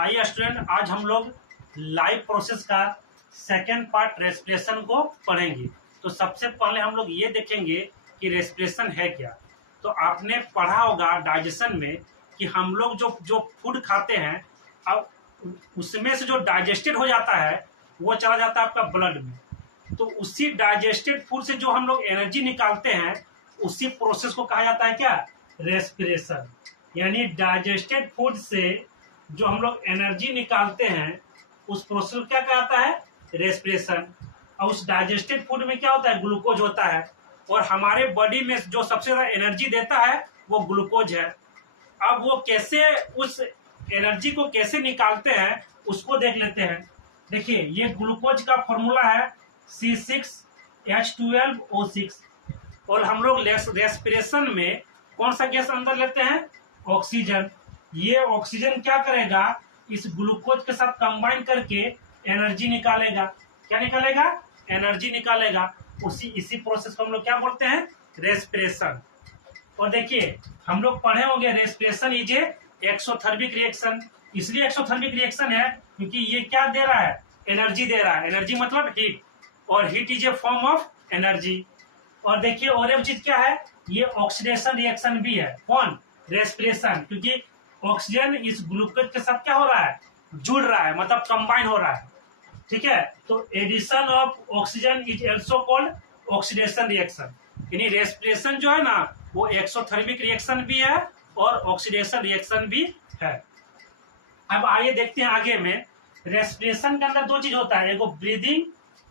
आइए स्टूडेंट, आज हम लोग लाइव प्रोसेस का सेकेंड पार्ट रेस्पिरेशन को पढ़ेंगे। तो सबसे पहले हम लोग ये देखेंगे कि रेस्पिरेशन है क्या। तो आपने पढ़ा होगा डाइजेशन में कि हम लोग जो फूड खाते हैं, अब उसमें से जो डाइजेस्टेड हो जाता है वो चला जाता है आपका ब्लड में। तो उसी डाइजेस्टेड फूड से जो हम लोग एनर्जी निकालते हैं उसी प्रोसेस को कहा जाता है क्या, रेस्पिरेशन। यानी डाइजेस्टेड फूड से जो हम लोग एनर्जी निकालते हैं उस प्रोसेस को क्या कहता है, रेस्पिरेशन। और उस डाइजेस्टेड फूड में क्या होता है, ग्लूकोज होता है, और हमारे बॉडी में जो सबसे ज्यादा एनर्जी देता है वो ग्लूकोज है। अब वो कैसे उस एनर्जी को कैसे निकालते हैं उसको देख लेते हैं। देखिए, ये ग्लूकोज का फॉर्मूला है C6H12O6। और हम लोग रेस्पिरेशन में कौन सा गैस अंदर लेते हैं, ऑक्सीजन। ये ऑक्सीजन क्या करेगा, इस ग्लूकोज के साथ कंबाइन करके एनर्जी निकालेगा। क्या निकालेगा, एनर्जी निकालेगा। इसी प्रोसेस को हम लोग क्या बोलते हैं, रेस्पिरेशन। और देखिए, हम लोग पढ़े होंगे respiration is a exothermic reaction. इसलिए एक्सोथर्मिक रिएक्शन है क्योंकि ये क्या दे रहा है, एनर्जी दे रहा है। एनर्जी मतलब हीट, और heat is a form of energy. और देखिए, और एक चीज क्या है, ये ऑक्सीडेशन रिएक्शन भी है। कौन, रेस्पिरेशन, क्योंकि ऑक्सीजन इस ग्लूकोज के साथ क्या हो रहा है, जुड़ रहा है, मतलब कंबाइन हो रहा है। ठीक है, तो addition of oxygen is also called oxidation reaction. यानी रेस्पिरेशन जो है ना वो एक्सोथर्मिक रिएक्शन भी है और ऑक्सीडेशन रिएक्शन भी है। अब आइए देखते हैं आगे में। रेस्पिरेशन के अंदर दो चीज होता है, एगो ब्रीदिंग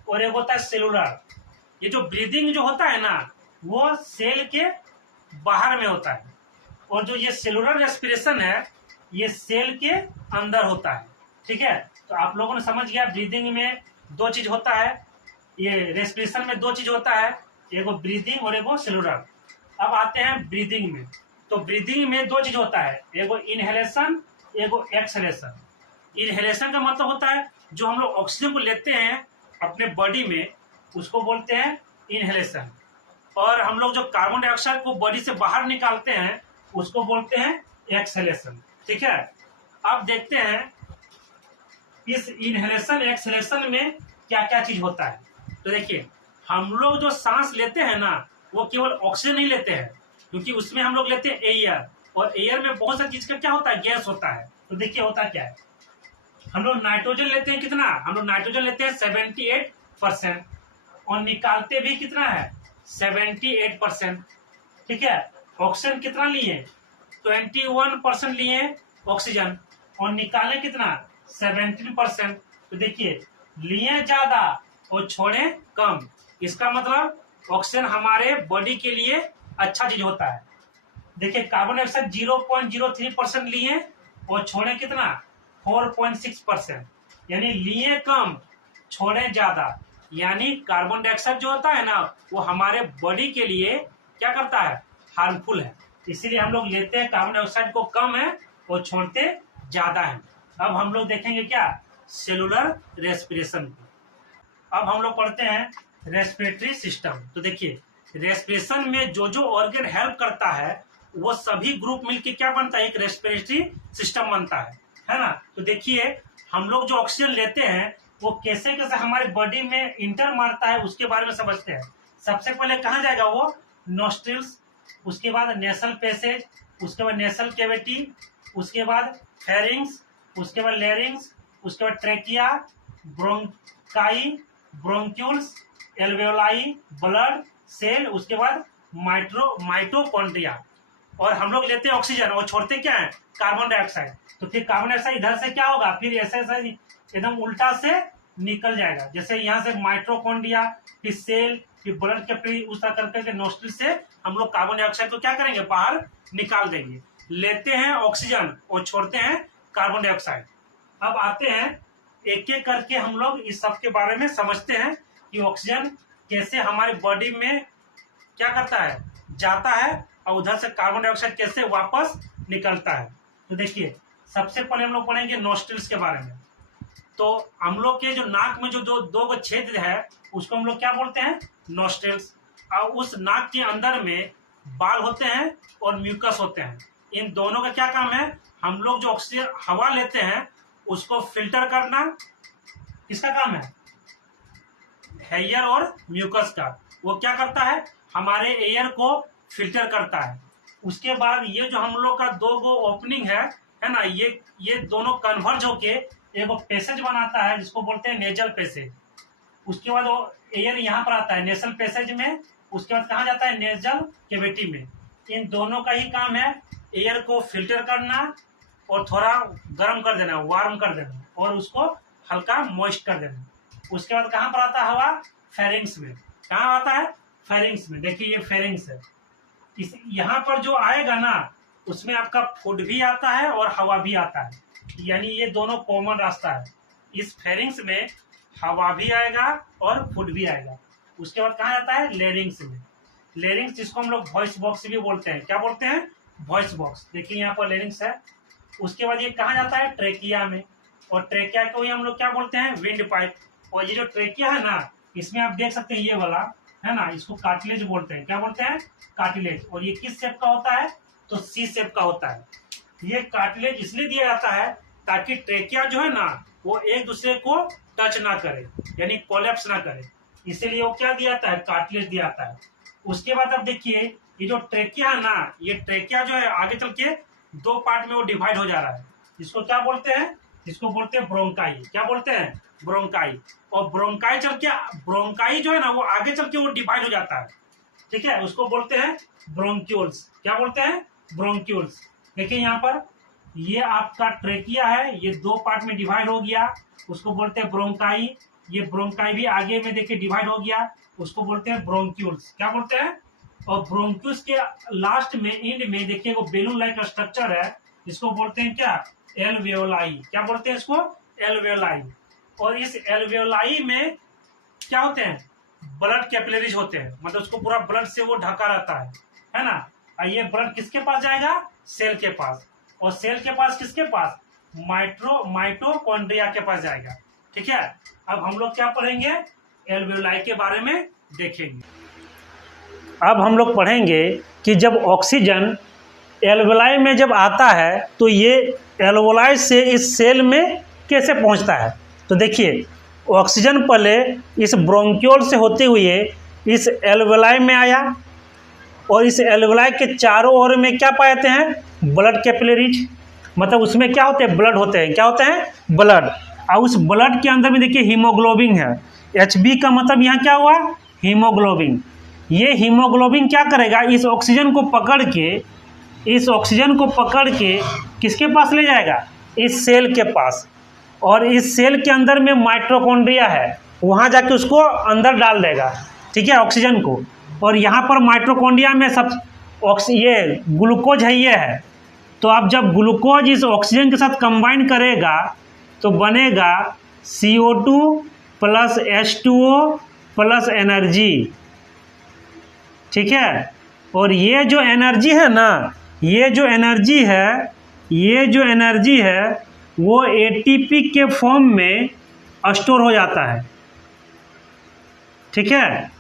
और एक होता है सेलुलर। ये जो ब्रीदिंग जो होता है ना वो सेल के बाहर में होता है, और जो ये सेलुलर रेस्पिरेशन है ये सेल के अंदर होता है। ठीक है, तो आप लोगों ने समझ गया, ब्रीदिंग में दो चीज होता है, ये रेस्पिरेशन में दो चीज होता है, एगो ब्रीदिंग और एगो सेलुलर। अब आते हैं ब्रीदिंग में। तो ब्रीदिंग में दो चीज होता है, एगो इनहेलेशन, एगो एक्सहेलेशन। इनहेलेशन का मतलब होता है जो हम लोग ऑक्सीजन को लेते हैं अपने बॉडी में उसको बोलते हैं इनहेलेशन, और हम लोग जो कार्बन डाइऑक्साइड को बॉडी से बाहर निकालते हैं उसको बोलते हैं एक्सहेलेशन। ठीक है, अब देखते हैं इस इनहेलेशन एक्सहेलेशन में क्या क्या चीज होता है। तो देखिए, हम लोग जो सांस लेते हैं ना वो केवल ऑक्सीजन नहीं लेते हैं, क्योंकि उसमें हम लोग लेते हैं एयर, और एयर में बहुत सारी चीज का क्या होता है, गैस होता है। तो देखिए होता क्या है, हम लोग नाइट्रोजन लेते हैं, कितना, हम लोग नाइट्रोजन लेते हैं 78%, और निकालते भी कितना है, 78%। ठीक है, ऑक्सीजन कितना लिए, 21% लिए ऑक्सीजन, और निकाले कितना, 17%। तो देखिए, लिए ज्यादा और छोड़े कम। इसका मतलब ऑक्सीजन हमारे बॉडी के लिए अच्छा चीज होता है। देखिए, कार्बन डाइऑक्साइड 0.03% लिए और छोड़े कितना, 4.6%। यानी लिए कम छोड़े ज्यादा। यानी कार्बन डाइऑक्साइड जो होता है ना वो हमारे बॉडी के लिए क्या करता है, हार्मफुल है। इसीलिए हम लोग लेते हैं कार्बन डाइऑक्साइड को कम है और छोड़ते ज्यादा है। अब हम लोग देखेंगे क्या, सेलुलर रेस्पिरेशन को। अब हम लोग पढ़ते हैं रेस्पिरेटरी सिस्टम। तो देखिए, रेस्पिरेशन में जो जो ऑर्गन हेल्प करता है वो सभी ग्रुप मिलकर क्या बनता है, एक रेस्पिरेटरी सिस्टम बनता है ना। तो देखिए, हम लोग जो ऑक्सीजन लेते हैं वो कैसे कैसे हमारे बॉडी में इंटर मारता है उसके बारे में समझते हैं। सबसे पहले कहाँ जाएगा वो, नोस्ट्रिल्स, उसके बाद नेसल पैसेज, उसके बाद नेसल कैविटी, उसके बाद फेरिंग्स, उसके बाद लेरिंग्स, उसके बाद trachea, bronchi, bronchioles, alveoli, blood cell, उसके बाद माइटोकॉन्ड्रिया। और हम लोग लेते हैं ऑक्सीजन और छोड़ते क्या है, कार्बन डाइऑक्साइड। तो फिर कार्बन डाइऑक्साइड इधर से क्या होगा, फिर ऐसे ऐसे एकदम उल्टा से निकल जाएगा। जैसे यहाँ से माइटोकॉन्ड्रिया, फिर सेल, फिर ब्लड कैपिलरी, उस तरह करके नोस्ट्रिल से हम लोग कार्बन डाइऑक्साइड को क्या करेंगे, बाहर निकाल देंगे। लेते हैं ऑक्सीजन और छोड़ते हैं कार्बन डाइऑक्साइड। अब आते हैं एक एक करके हम लोग इस सब के बारे में समझते हैं कि ऑक्सीजन कैसे हमारे बॉडी में क्या करता है, जाता है, और उधर से कार्बन डाइऑक्साइड कैसे वापस निकलता है। तो देखिए, सबसे पहले हम लोग पढ़ेंगे नोस्ट्रिल्स के बारे में। तो हम लोग के जो नाक में जो दो छेद है उसको हम लोग क्या बोलते हैं, नोस्ट्रिल्स। और उस नाक के अंदर में बाल होते हैं और म्यूकस होते हैं। इन दोनों का क्या काम है, हम लोग जो ऑक्सीजन हवा लेते हैं उसको फिल्टर करना किसका काम है? हेयर और म्यूकस का। वो क्या करता है? हमारे एयर को फिल्टर करता है। उसके बाद ये जो हम लोग का दो गो ओपनिंग है ना, ये दोनों कन्वर्ज होके एक पैसेज बनाता है जिसको बोलते हैं नेजल पैसेज। उसके बाद वो एयर यहाँ पर आता है नेसल पैसेज में, उसके बाद कहाँ जाता है? नेजल कैविटी में। इन दोनों का ही काम है एयर को फिल्टर करना और थोड़ा गर्म कर देना, वार्म कर देना, और उसको हल्का मॉइस्ट कर देना। उसके बाद कहाँ पर आता है हवा? फेरिंग्स में। कहाँ आता है? फेरिंग्स में। देखिए ये फेरिंग्स है। इस यहाँ पर जो आएगा ना, उसमें आपका फूड भी आता है और हवा भी आता है, यानी ये दोनों कॉमन रास्ता है। इस फेरिंग्स में हवा भी आएगा और फूड भी आएगा। उसके बाद कहाँ जाता है? लेरिंग्स में। लेरिंग्स जिसको हम लोग वॉइस बॉक्स भी बोलते हैं। क्या बोलते हैं? Voice box. देखिए यहाँ पर लेरिंग्स है। उसके बाद ये कहाँ जाता है? ट्रेकिया में। और ट्रेकिया को ही हम लोग क्या बोलते हैं? Wind pipe. और ये जो ट्रेकिया है ना, इसमें आप देख सकते हैं ये वाला है ना, इसको कार्टिलेज बोलते हैं। क्या बोलते हैं? कार्टिलेज। और ये किस शेप का होता है? तो सी शेप का होता है। ये कार्टिलेज इसलिए दिया जाता है ताकि ट्रेकिया जो है ना, वो एक दूसरे को टच ना करे, यानी कोलैप्स ना करे, इसीलिए वो क्या दिया जाता है? कार्टिलेज दिया जाता है। उसके बाद अब देखिए ये जो ट्रेकिया है ना, ये ट्रेकिया जो है आगे चल के दो पार्ट में वो डिवाइड हो जा रहा है। इसको क्या बोलते हैं? इसको बोलते हैं ब्रोंकाई। क्या बोलते हैं? ब्रोंकाई। और ब्रोंकाई चल के, ब्रोंकाई जो है ना, वो आगे चल के वो डिवाइड हो जाता है। ठीक है, उसको बोलते हैं ब्रोंक्यूल्स। क्या बोलते हैं? ब्रोंक्यूल्स। देखिए यहाँ पर ये आपका ट्रेकिया है, ये दो पार्ट में डिवाइड हो गया, उसको बोलते हैं ब्रोंकाई। ये ब्रोंकाई भी आगे में देखिए डिवाइड हो गया, उसको बोलते हैं ब्रोंक्यूल्स। क्या बोलते हैं? और ब्रोंक्यूल्स के लास्ट में, एंड में देखिए वो बेलून लाइक स्ट्रक्चर है, इसको बोलते हैं क्या? एल्वेओलाई। क्या बोलते हैं इसको? एल्वेओलाई। और इस एल्वेओलाई में क्या होते हैं? ब्लड कैपिलरीज होते हैं, मतलब उसको पूरा ब्लड से वो ढका रहता है ना। और ये ब्लड किसके पास जाएगा? सेल के पास। और सेल के पास किसके पास? माइटोकॉन्ड्रिया के पास जाएगा। ठीक है, अब हम लोग क्या पढ़ेंगे? एल्वेओलाई के बारे में देखेंगे। अब हम लोग पढ़ेंगे कि जब ऑक्सीजन एल्वेओलाई में जब आता है तो ये एल्वेओलाई से इस सेल में कैसे पहुंचता है। तो देखिए ऑक्सीजन पहले इस ब्रोंक्यूल से होते हुए इस एल्वेओलाई में आया, और इस एल्वेओलाई के चारों ओर में क्या पाए जाते हैं? Blood capillaries. मतलब उसमें क्या होते हैं? ब्लड होते हैं। क्या होते हैं? ब्लड। और उस ब्लड के अंदर में देखिए हीमोग्लोबिन है। HB का मतलब यहाँ क्या हुआ? हीमोग्लोबिन। ये हीमोग्लोबिन क्या करेगा? इस ऑक्सीजन को पकड़ के किसके पास ले जाएगा? इस सेल के पास। और इस सेल के अंदर में माइटोकॉन्ड्रिया है, वहाँ जाके उसको अंदर डाल देगा। ठीक है, ऑक्सीजन को। और यहाँ पर माइटोकॉन्ड्रिया में सब ये ग्लूकोज है, ये है। तो अब जब ग्लूकोज इस ऑक्सीजन के साथ कंबाइन करेगा तो बनेगा CO2 plus H2O plus energy. ठीक है, और ये जो एनर्जी है ना, ये जो एनर्जी है वो ATP के फॉर्म में स्टोर हो जाता है। ठीक है,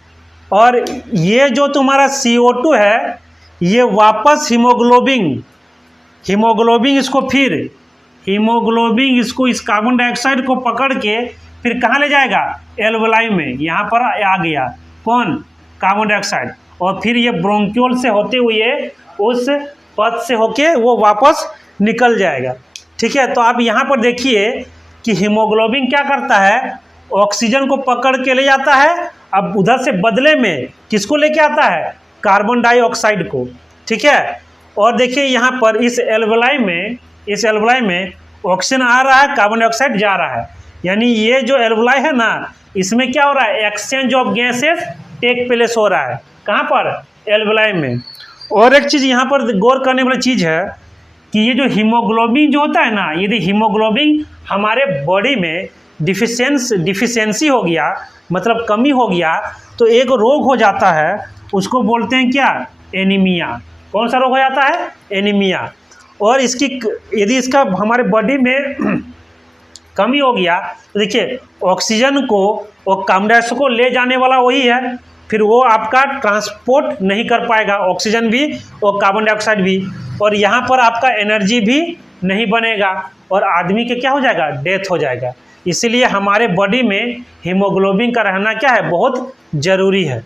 और ये जो तुम्हारा CO2 है ये वापस हीमोग्लोबिन इसको इस कार्बन डाइऑक्साइड को पकड़ के फिर कहाँ ले जाएगा? एल्वेओलाई में। यहाँ पर आ गया कौन? Carbon dioxide. और फिर ये ब्रोंक्यूल से होते हुए उस पथ से होके वो वापस निकल जाएगा। ठीक है, तो आप यहाँ पर देखिए कि हीमोग्लोबिन क्या करता है? ऑक्सीजन को पकड़ के ले जाता है, अब उधर से बदले में किसको लेके आता है? कार्बन डाइऑक्साइड को। ठीक है, और देखिए यहाँ पर इस एल्वेओलाई में ऑक्सीजन आ रहा है, कार्बन डाइऑक्साइड जा रहा है, यानी ये जो एल्वेओलाई है ना, इसमें क्या हो रहा है? Exchange of gases take place हो रहा है। कहाँ पर? एल्वेओलाई में। और एक चीज़ यहाँ पर गौर करने वाली चीज़ है कि ये जो हीमोग्लोबिन जो होता है ना, यदि हीमोग्लोबिन हमारे बॉडी में डिफिशियंसी हो गया, मतलब कमी हो गया, तो एक रोग हो जाता है, उसको बोलते हैं क्या? एनीमिया। कौन सा रोग हो जाता है? एनीमिया। और यदि इसका हमारे बॉडी में कमी हो गया तो देखिए ऑक्सीजन को और कार्बन डाइऑक्साइड को ले जाने वाला वही है, फिर वो आपका ट्रांसपोर्ट नहीं कर पाएगा, ऑक्सीजन भी और कार्बन डाइऑक्साइड भी, और यहाँ पर आपका एनर्जी भी नहीं बनेगा और आदमी के क्या हो जाएगा, डेथ हो जाएगा। इसीलिए हमारे बॉडी में हीमोग्लोबिन का रहना क्या है, बहुत जरूरी है।